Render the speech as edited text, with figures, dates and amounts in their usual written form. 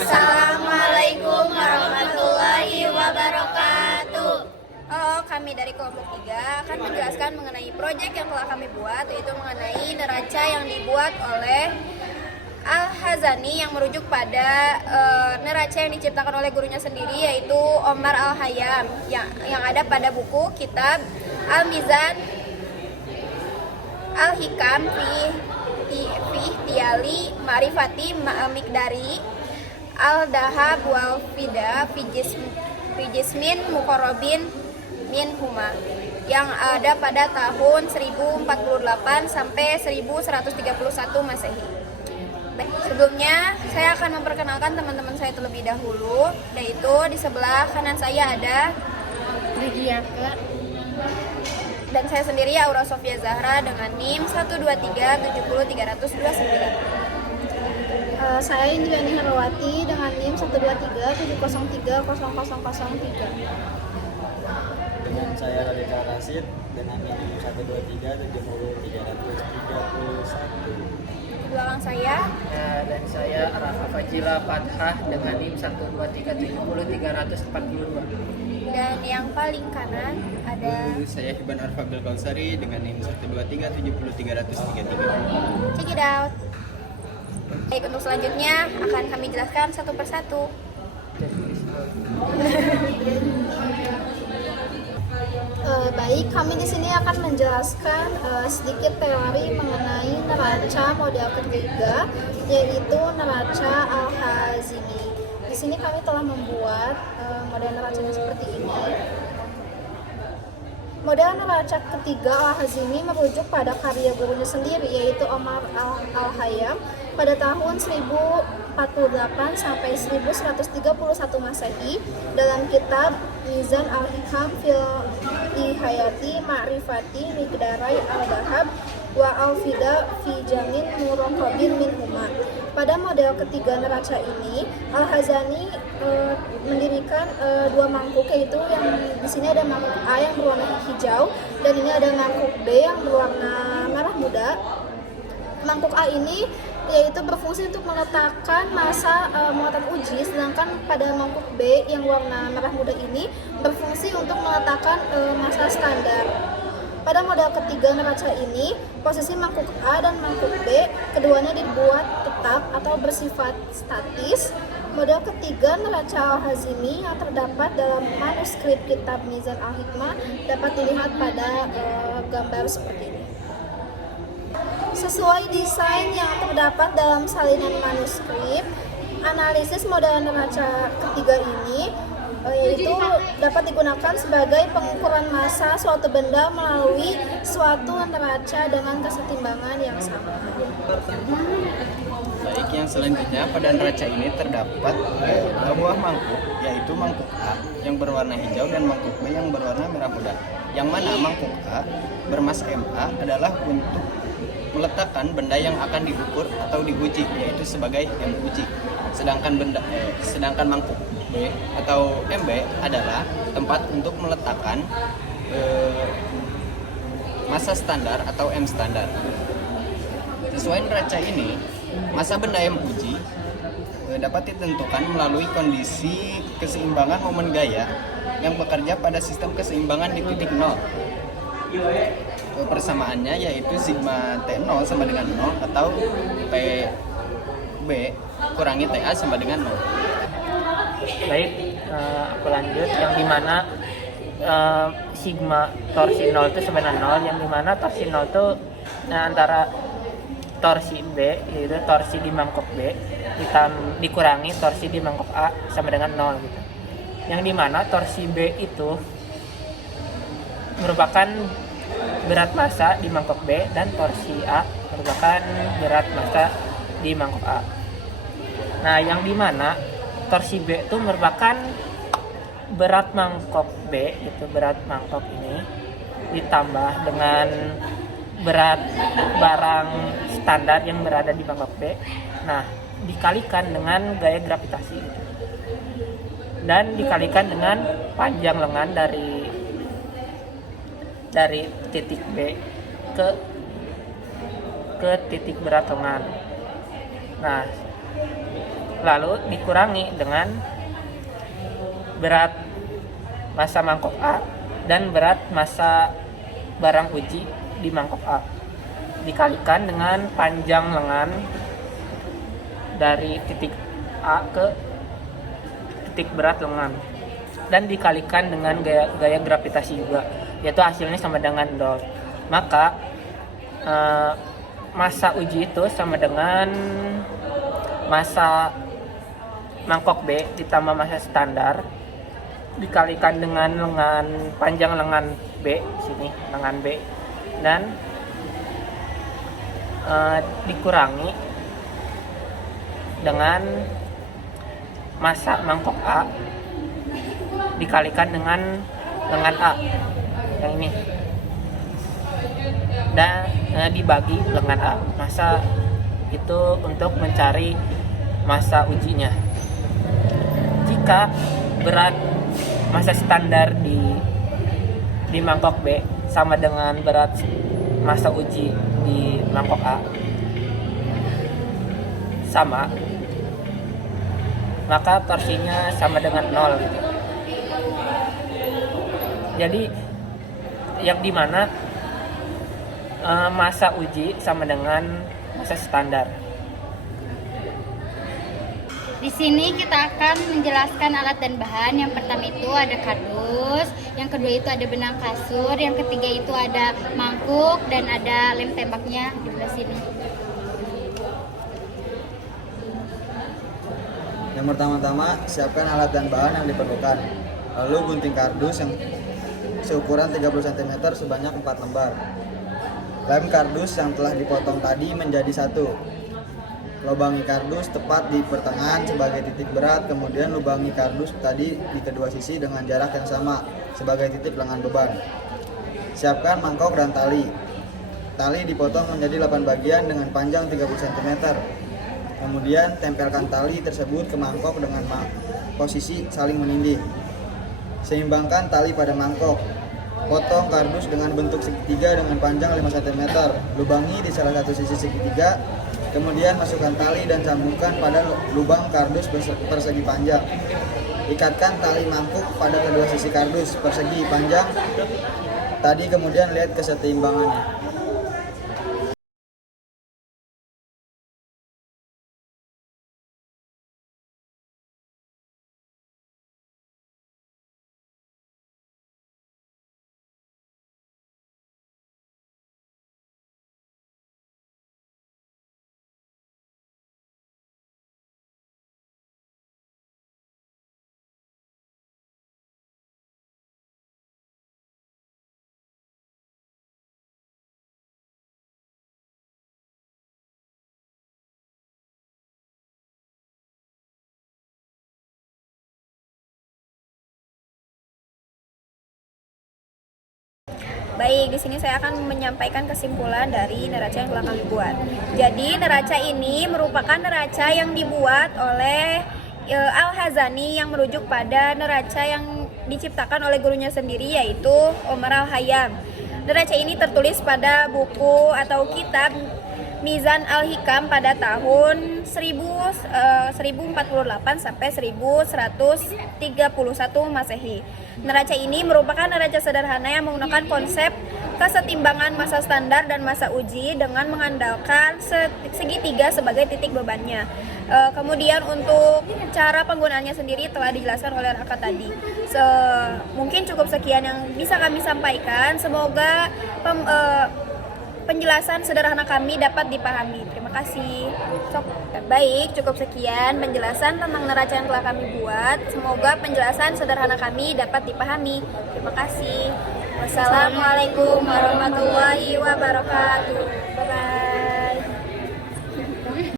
Assalamualaikum warahmatullahi wabarakatuh. Kami dari kelompok 3 akan menjelaskan mengenai proyek yang telah kami buat, yaitu mengenai neraca yang dibuat oleh Al-Hazani yang merujuk pada neraca yang diciptakan oleh gurunya sendiri, yaitu Omar Al-Hayyam yang ada pada buku kitab Al-Mizan Al-Hikam fi Ihtiyali Ma'rifati Miqdari Al-Dahab wal Fida fi Jismin Muqarrabin min Huma yang ada pada tahun 1048 sampai 1131 Masehi. Baik, sebelumnya saya akan memperkenalkan teman-teman saya terlebih dahulu, yaitu di sebelah kanan saya ada Widiaka. dan saya sendiri Aura Sofia Zahra dengan NIM 123700329. Saya Indriani Herawati dengan NIM 12370300003. Dengan saya Radika Rasid dengan NIM 123700331. Di belakang saya Dan saya Rafa Fajila Fathah dengan NIM 123700342. dan yang paling kanan ada Saya Hiban Arfabil Kausari dengan NIM 123700333. Check it out. Baik, untuk selanjutnya akan kami jelaskan satu persatu. Baik, kami di sini akan menjelaskan sedikit teori mengenai neraca model ketiga, yaitu neraca Al-Hazimi. Di sini kami telah membuat model neracanya seperti ini. Model neraca ketiga Al-Hazimi merujuk pada karya gurunya sendiri, yaitu Omar Al-Hayyam pada tahun 1048 sampai 1131 Masehi dalam kitab Mizan Al-Hikam fil Ihayati Ma'rifati Miqdarai Al-Dahab wa Al-Fida fi Jamin Muraqabin min Huma. Pada model ketiga neraca ini, Al-Hazani mendirikan dua mangkuk, yaitu yang di sini ada mangkuk A yang berwarna hijau dan ini ada mangkuk B yang berwarna merah muda. Mangkuk A ini yaitu berfungsi untuk meletakkan masa muatan uji, sedangkan pada mangkuk B yang warna merah muda ini berfungsi untuk meletakkan masa standar. Pada model ketiga neraca ini, posisi mangkuk A dan mangkuk B keduanya dibuat tetap atau bersifat statis. Model ketiga neraca Al-Hazimi yang terdapat dalam manuskrip kitab Mizan Al-Hikmah dapat dilihat pada gambar seperti ini. Sesuai desain yang terdapat dalam salinan manuskrip, analisis model neraca ketiga ini yaitu dapat digunakan sebagai pengukuran massa suatu benda melalui suatu neraca dengan kesetimbangan yang sama. Baik, yang selanjutnya pada neraca ini terdapat dua buah mangkuk, yaitu mangkuk A yang berwarna hijau dan mangkuk B yang berwarna merah muda. Yang mana mangkuk A bermas MA adalah untuk meletakkan benda yang akan diukur atau diuji, yaitu sebagai M uji. Sedangkan mangkuk B atau MB adalah tempat untuk meletakkan masa standar atau M standar. Sesuai neraca ini, masa benda M uji dapat ditentukan melalui kondisi keseimbangan momen gaya yang bekerja pada sistem keseimbangan di titik 0. Persamaannya yaitu sigma T0 sama dengan 0 atau PB kurangi TA sama dengan 0. Baik, aku lanjut yang dimana sigma torsi 0 itu sama dengan 0, yang dimana torsi 0 itu antara torsi B, yaitu torsi di mangkok B dikurangi torsi di mangkok A sama dengan 0 gitu. Yang dimana torsi B itu merupakan berat massa di mangkok B dan torsi A merupakan berat massa di mangkok A. Nah, yang dimana torsi B itu merupakan berat mangkok B, itu berat mangkok ini ditambah dengan berat barang standar yang berada di mangkok B. Nah, dikalikan dengan gaya gravitasi gitu. Dan dikalikan dengan panjang lengan dari titik B ke titik berat lengan. Nah, lalu dikurangi dengan berat massa mangkok A dan berat massa barang uji di mangkok A dikalikan dengan panjang lengan dari titik A ke titik berat lengan dan dikalikan dengan gaya gravitasi juga, yaitu hasilnya sama dengan 0. Maka massa uji itu sama dengan massa mangkok B ditambah massa standar dikalikan dengan panjang lengan B, sini lengan B, dan dikurangi dengan massa mangkok A dikalikan dengan lengan A yang ini dan dibagi lengan A. Massa itu untuk mencari massa ujinya. Jika berat massa standar di mangkok B sama dengan berat massa uji di mangkok A sama, maka torsinya sama dengan 0 gitu. Jadi yang dimana massa uji sama dengan massa standar. Di sini kita akan menjelaskan alat dan bahan. Yang pertama itu ada kardus, yang kedua itu ada benang kasur, yang ketiga itu ada mangkuk dan ada lem tembaknya di sebelah sini. Yang pertama-tama, siapkan alat dan bahan yang diperlukan. Lalu gunting kardus yang seukuran 30 cm sebanyak 4 lembar. Lem kardus yang telah dipotong tadi menjadi satu. Lubangi kardus tepat di pertengahan sebagai titik berat, kemudian lubangi kardus tadi di kedua sisi dengan jarak yang sama sebagai titik lengan beban. Siapkan mangkok dan tali. Tali dipotong menjadi 8 bagian dengan panjang 30 cm. Kemudian tempelkan tali tersebut ke mangkok dengan posisi saling menindih. Seimbangkan tali pada mangkok. Potong kardus dengan bentuk segitiga dengan panjang 5 cm. Lubangi di salah satu sisi segitiga. Kemudian masukkan tali dan sambungkan pada lubang kardus persegi panjang. Ikatkan tali mangkuk pada kedua sisi kardus persegi panjang tadi, kemudian lihat keseimbangannya. Baik, di sini saya akan menyampaikan kesimpulan dari neraca yang telah kami buat. Jadi, neraca ini merupakan neraca yang dibuat oleh Al-Hazani yang merujuk pada neraca yang diciptakan oleh gurunya sendiri, yaitu Omar Al-Hayyam. Neraca ini tertulis pada buku atau kitab Mizan Al-Hikam pada tahun 1048 sampai 1131 Masehi. Neraca ini merupakan neraca sederhana yang menggunakan konsep kesetimbangan massa standar dan massa uji dengan mengandalkan segitiga sebagai titik bebannya. Kemudian untuk cara penggunaannya sendiri telah dijelaskan oleh Raka tadi. Mungkin cukup sekian yang bisa kami sampaikan. Semoga penjelasan sederhana kami dapat dipahami. Terima kasih. Baik, cukup sekian penjelasan tentang neraca yang telah kami buat. Semoga penjelasan sederhana kami dapat dipahami. Terima kasih. Wassalamualaikum warahmatullahi wabarakatuh.